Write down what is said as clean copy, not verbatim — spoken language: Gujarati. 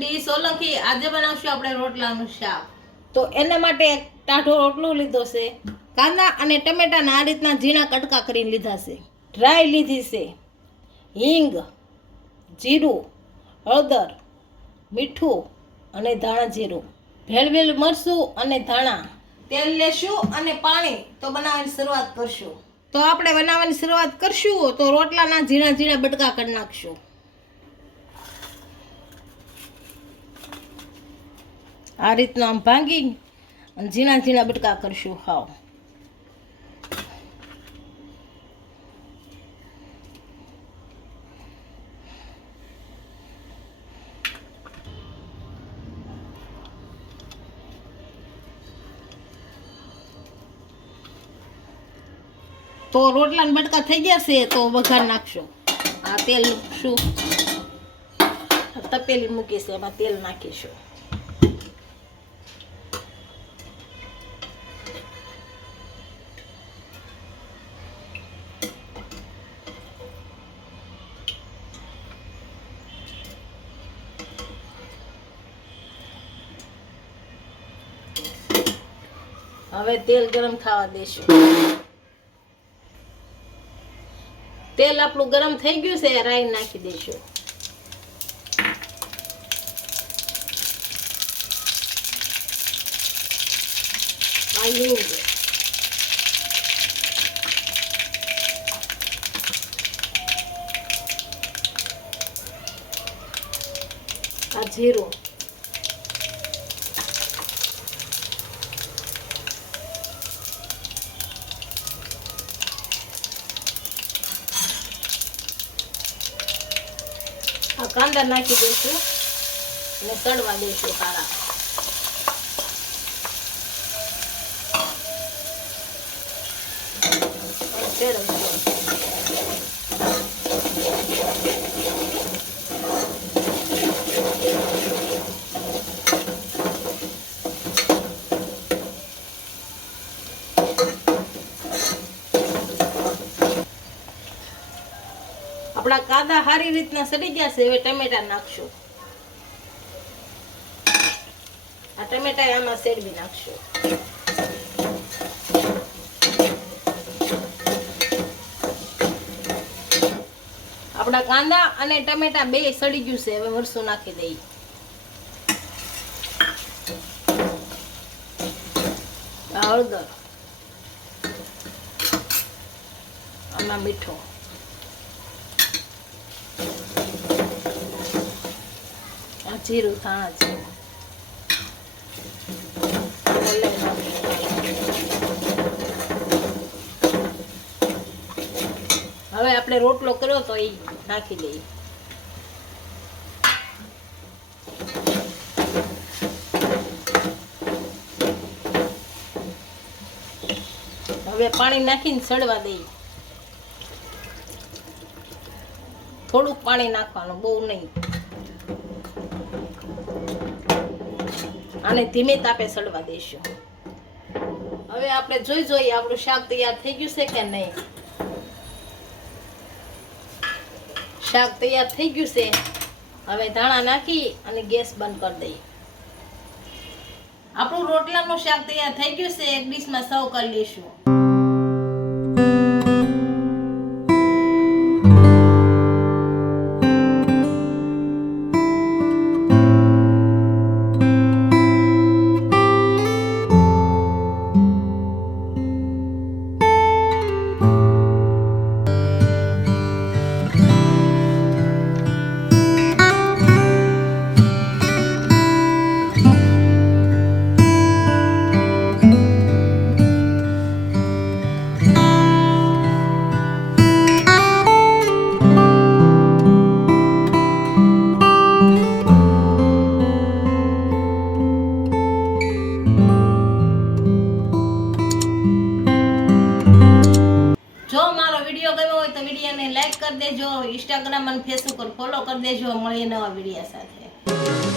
ડી સોલંકી આજે બનાવશું આપણે રોટલાનું શાક. તો એના માટે એક ટાઢો રોટલો લીધો છે, કાંદા અને ટમેટાના આ રીતના ઝીણા કટકા કરીને લીધા છે, ડ્રાય લીધી છે, હિંગ, જીરું, હળદર, મીઠું અને ધાણા જીરું, ભેળવેલ મરચું અને ધાણા. તેલ લેશું અને પાણી તો બનાવવાની શરૂઆત કરશું. તો આપણે બનાવવાની શરૂઆત કરશું તો રોટલાના ઝીણા ઝીણા બટકા કરી નાખશું. આ રીતના આમ ભાંગી અને ઝીણા ઝીણા બટકા કરશું. હાવ તો રોટલાના બટકા થઈ ગયા છે તો વઘાર નાખશું. આ તેલ શું તપેલી મૂકી છે, એમાં તેલ નાખીશું. હવે તેલ ગરમ થવા દેશું. તેલ આપણું ગરમ થઈ ગયું છે, રાઈ નાખી દઈશું. આ હિંગ, આ જીરું, આ કાંદા નાખી દઈશું અને તળવા દઈશું સારા. આપણા કાંદા સારી રીતના સડી ગયા છે. હવે ટમેટા નાખશું. આ ટમેટા આમાં શેડવી નાખશું. આપણા કાંદા અને ટમેટા બે સડી ગયું છે. હવે મરચું નાખી દઈએ. હળદર, આમાં મીઠું, જીરું, ધાણા જીરું, હવે આપણે રોટલો કર્યો તો એ નાખી દઈએ. હવે પાણી નાખીને સડવા દઈએ. થોડુંક પાણી નાખવાનું, બહુ નહીં. આને ધીમે તાપે સડવા દઈશું. હવે આપણે જોઈએ આપણું શાક તૈયાર થઈ ગયું છે કે નહીં. શાક તૈયાર થઈ ગયું છે. હવે ધાણા નાખી અને ગેસ બંધ કરી દઈએ. આપણું રોટલાનું શાક તૈયાર થઈ ગયું છે. એક ડીશમાં સર્વ કરી લઈશું. વિડીયોને લાઈક કરી દેજો, ઇન્સ્ટાગ્રામ અને ફેસબુક પર ફોલો કરી દેજો. મળીએ નવા વિડીયો સાથે.